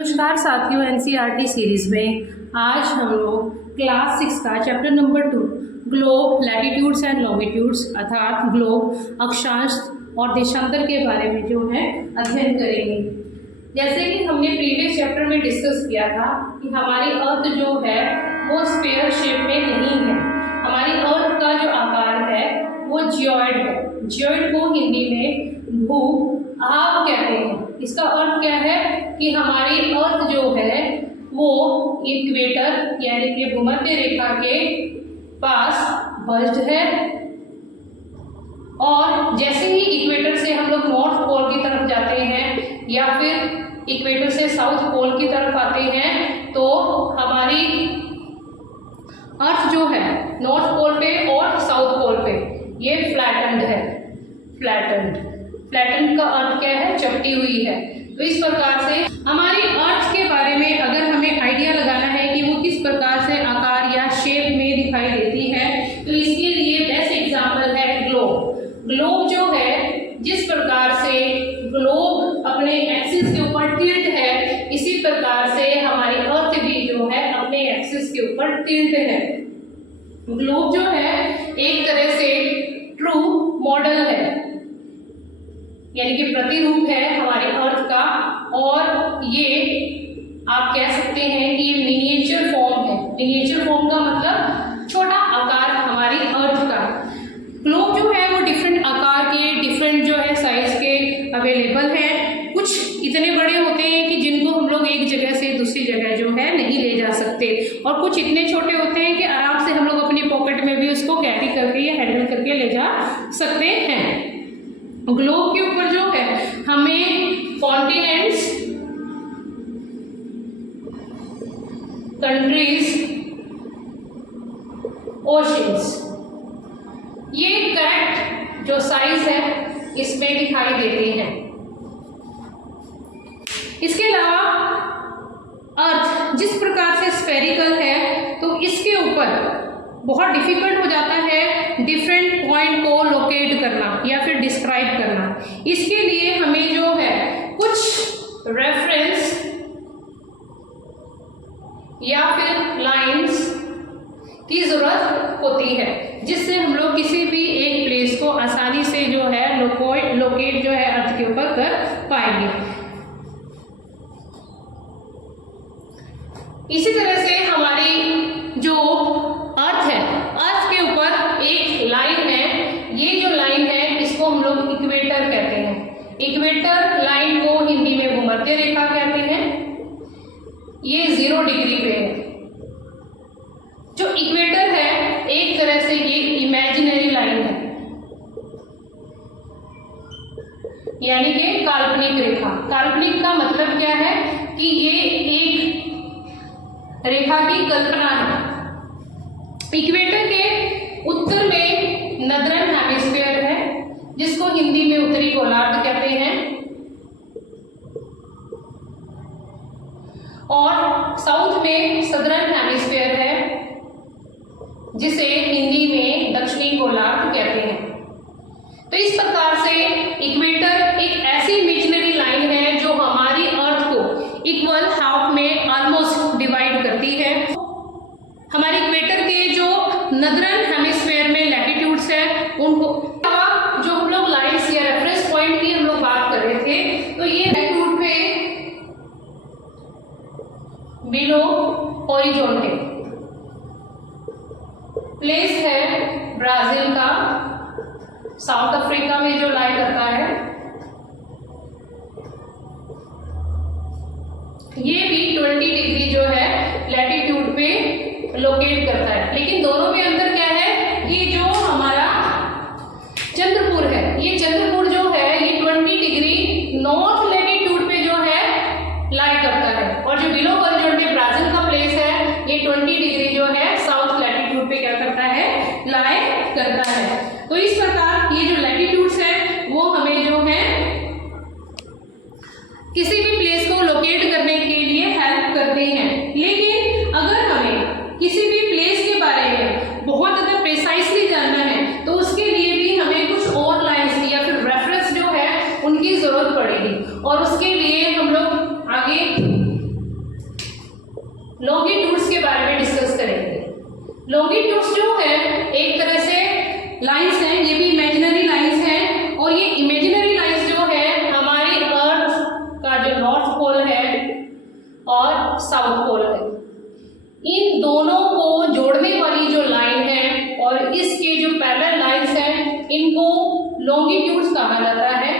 नमस्कार साथियों, NCERT series में आज हम लोग क्लास 6 का chapter number 2 globe latitudes and longitudes अर्थात ग्लोब अक्षांश और देशांतर के बारे में जो है अध्ययन करेंगे। जैसे कि हमने प्रीवियस चैप्टर में डिस्कस किया था कि हमारी अर्थ जो है वो स्फीयर शेप में नहीं है। हमारी अर्थ का जो आकार है वो जियोइड है। जियोइड को हिंदी में भू आभ कहते हैं। इसका अर्थ क्या है कि हमारी अर्थ जो है वो इक्वेटर यानी कि भूमध्य रेखा के पास बज्ड है, और जैसे ही इक्वेटर से हम लोग नॉर्थ पोल की तरफ जाते हैं या फिर इक्वेटर से साउथ पोल की तरफ आते हैं तो हमारी अर्थ जो है नॉर्थ पोल पे और साउथ पोल पे ये फ्लैटेंड है। फ्लैटेंड का अर्थ क्या है? चपटी हुई है। तो इस प्रकार से हमारी अर्थ के बारे में अगर हमें आइडिया लगाना है कि वो किस प्रकार से आकार या शेप में दिखाई देती है तो इसके लिए बेस्ट एग्जांपल है ग्लोब। ग्लोब जो है, जिस प्रकार से ग्लोब अपने एक्सिस के ऊपर टिल्ट है, इसी प्रकार से हमारी अर्थ भी जो है अपने एक्सिस के ऊपर टिल्ट है। ग्लोब जो है एक तरह से ट्रू मॉडल है, यानी कि प्रतिरूप है हमारे अर्थ का, और ये आप कह सकते हैं कि ये मिनिएचर फॉर्म है। मिनिएचर फॉर्म का मतलब छोटा आकार हमारी अर्थ का। ग्लोब जो है वो डिफरेंट आकार के, डिफरेंट जो है साइज के अवेलेबल है। कुछ इतने बड़े होते हैं कि जिनको हम लोग एक जगह से दूसरी जगह जो है नहीं ले जा सकते, और कुछ इतने छोटे होते हैं कि आराम से हम लोग अपनी पॉकेट में भी उसको कैरी करके या हैंडल करके ले जा सकते हैं। ग्लोब के ऊपर जो है हमें कॉन्टिनेंट्स, कंट्रीज, ओशंस, ये करेक्ट जो साइज है इसमें दिखाई देते हैं। इसके अलावा अर्थ जिस प्रकार से स्फेरिकल है तो इसके ऊपर बहुत डिफिकल्ट हो जाता है डिफरेंट पॉइंट को लोकेट करना या फिर डिस्क्राइब करना। इसके लिए हमें जो है कुछ रेफरेंस या फिर लाइंस की जरूरत होती है, जिससे हम लोग किसी भी एक प्लेस को आसानी से जो है लोकेट जो है अर्थ के ऊपर कर पाएंगे। इसी तरह से हमारी जो अर्थ है, अर्थ के ऊपर एक लाइन है। ये जो लाइन है इसको हम लोग इक्वेटर कहते हैं। इक्वेटर लाइन को हिंदी में भूमध्य रेखा कहते हैं। ये 0 डिग्री पे है। जो इक्वेटर है एक तरह से ये इमेजिनरी लाइन है, यानी कि काल्पनिक रेखा। काल्पनिक का मतलब क्या है कि ये एक रेखा की कल्पना है। इक्वेटर के उत्तर में नदरन हेमिस्फीयर है, जिसको हिंदी में उत्तरी गोलार्ध कहते हैं, और साउथ में सदर्न हेमिस्फीयर है, जिसे हिंदी में दक्षिणी गोलार्ध कहते हैं। तो इस प्रकार से इक्वेटर एक ऐसी इमेजिनरी लाइन है जो हमारी अर्थ को इक्वल हाफ में ऑलमोस्ट डिवाइड करती है। हमारे इक्वेटर के जो नदरन हेमिस्फीयर में लैटिट्यूड्स है उनको जो हम लोग लाइन्स या रेफरेंस पॉइंट की हम लोग बात कर रहे थे, तो ये लैटिट्यूड पे बिलो हॉरिजॉन्टल प्लेस है ब्राजील का, साउथ अफ्रीका में जो लाई करता है। ये भी 20 डिग्री जो है लैटिट्यूड पे लोकेट करता है। लेकिन दोनों में अंतर क्या है कि जो हमारा चंद्रपुर है, ये चंद्रपुर जो है ये 20 डिग्री नॉर्थ लैटिट्यूड पे जो है लाई करता है, और जो बिलो हॉरिजॉन्टल ब्राजील का प्लेस है ये 20 डिग्री जो है साउथ लैटिट्यूड पे क्या करता है? लाई करता है। तो इस प्रकार ये जो लैटिट्यूड्स है वो हमें जो है किसी भी प्लेस को लोकेट करने के लिए हेल्प करते हैं। लेकिन अगर हमें किसी भी प्लेस के बारे में बहुत ज़्यादा प्रिसाइसली जानना है तो उसके लिए भी हमें कुछ और लाइंस या फिर रेफरेंस जो है उनकी ज़रूरत पड़ेगी, और उसके लिए हम लोग आगे लॉन्गिट्यूड्स जो है एक तरह से लाइंस हैं, ये भी इमेजिनरी लाइंस हैं, और ये इमेजिनरी लाइंस जो है हमारी अर्थ का जो नॉर्थ पोल है और साउथ पोल है, इन दोनों को जोड़ने वाली जो लाइन है और इसके जो पैरेलल लाइंस हैं इनको लॉन्गिट्यूड्स कहा जाता है।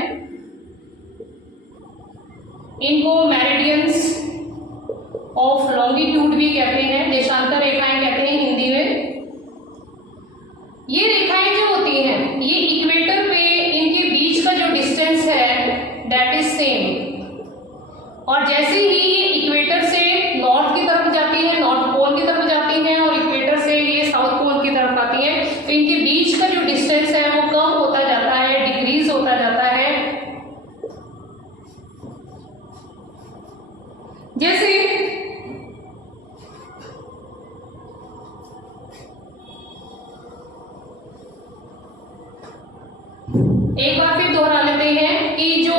इनको मेरिडियंस ऑफ लॉन्गिट्यूड भी कहते हैं, देशांतर रेखाएं कहते हैं हिंदी में। ये रेखाएं जो होती हैं ये इक्वेटर पे इनके बीच का जो डिस्टेंस है दैट इज सेम, और जैसे ही ये इक्वेटर से नॉर्थ की तरफ जाती है, नॉर्थ पोल की तरफ जाती हैं, और इक्वेटर से ये साउथ पोल की तरफ आती है, तो इनके बीच का जो डिस्टेंस है वो कम होता जाता है, डिक्रीज होता जाता है। जैसे एक बार फिर दोहरा लेते हैं कि जो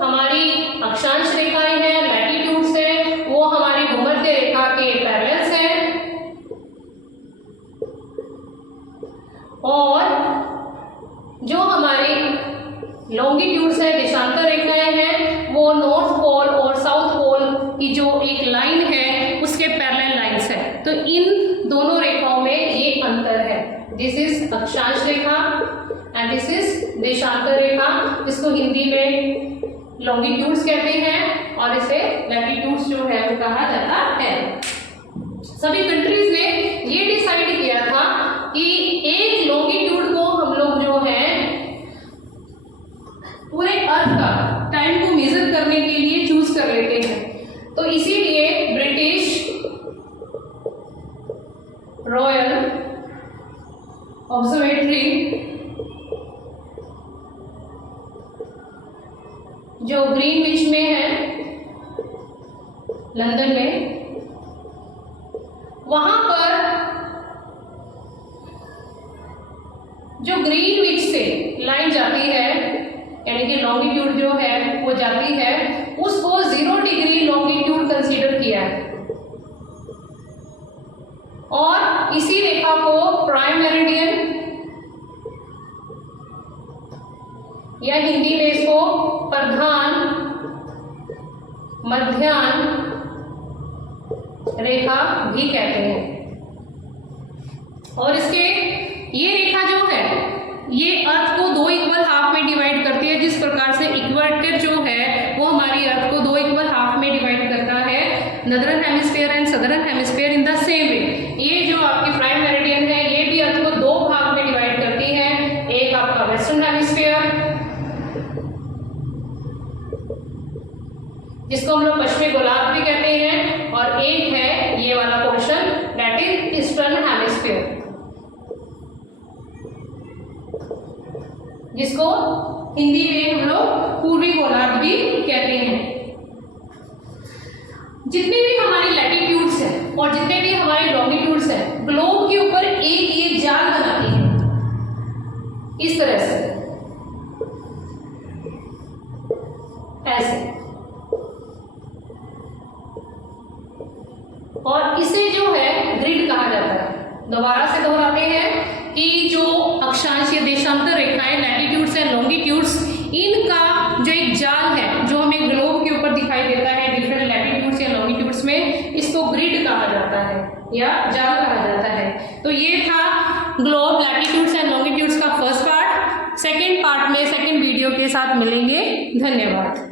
हमारी अक्षांश रेखाएं हैं, लैटिट्यूड्स हैं, वो हमारी भूमध्य रेखा के पैरेलल्स हैं, और जो हमारी लॉन्गिट्यूड्स है, देशांतर रेखाएं हैं, वो नॉर्थ पोल और साउथ पोल की जो एक लाइन है उसके पैरेलल लाइंस है। तो इन दोनों रेखाओं में ये अंतर है। दिस इज अक्षांश रेखा एंड दिस इज देशांतर रेखा, जिसको हिंदी में लॉन्गिट्यूड्स कहते हैं और इसे लैटिट्यूड्स जो है वो कहा जाता है। सभी कंट्रीज ने ये डिसाइड किया था कि एक लॉन्गिट्यूड को हम लोग जो है पूरे अर्थ का टाइम को मेजर करने के लिए चूज कर लेते हैं। तो इसीलिए ब्रिटिश रॉयल ऑब्जर्वेटरी जो ग्रीनविच में है लंदन में, वहां पर जो ग्रीनविच से लाइन जाती है यानी कि लॉन्गिट्यूड जो है वो जाती है, उसको 0 डिग्री लॉन्गिट्यूड कंसीडर किया है, और इसी रेखा को प्राइम मेरिडियन या हिंदी में इसको प्रधान मध्याह्न रेखा भी कहते हैं। और इसके ये रेखा जो है ये अर्थ को 2 इक्वल हाफ में डिवाइड करती है, जिस प्रकार से इक्वेटर जो है वो हमारी अर्थ को 2 इक्वल हाफ में डिवाइड करता है, northern hemisphere and southern hemisphere in the same way. ये जो आपकी प्राइम मेरिडियन है ये भी अर्थ को 2 भाग में डिवाइड करती है, एक आपका वेस्टर्न हेमिस्फीयर जिसको हम लोग पश्चिमी गोलार्ध भी कहते हैं, और एक है ये वाला portion that is eastern hemisphere, जिसको हिंदी में हम लोग पूर्वी गोलार्ध भी कहते हैं। जितने भी हमारी लैटिट्यूड्स हैं और जितने भी हमारे लॉन्गिट्यूड्स हैं, ग्लोब के ऊपर एक ये जाल बनाती है इस तरह से, ऐसे, और इसे जो है ग्रिड कहा जाता है। दोबारा से दोहराते हैं कि जो अक्षांश या देशांतर रेखाएं, लैटिट्यूड्स एंड लॉन्गिट्यूड्स, इनका जो एक जाल है जो हमें ग्लोब के ऊपर दिखाई देता है डिफरेंट लैटिट्यूड्स या लॉन्गिट्यूड्स में, इसको ग्रिड कहा जाता है या जाल कहा जाता है। तो ये था ग्लोब, लैटिट्यूड्स एंड लॉन्गिट्यूड्स का फर्स्ट पार्ट। सेकेंड पार्ट में सेकेंड वीडियो के साथ मिलेंगे। धन्यवाद।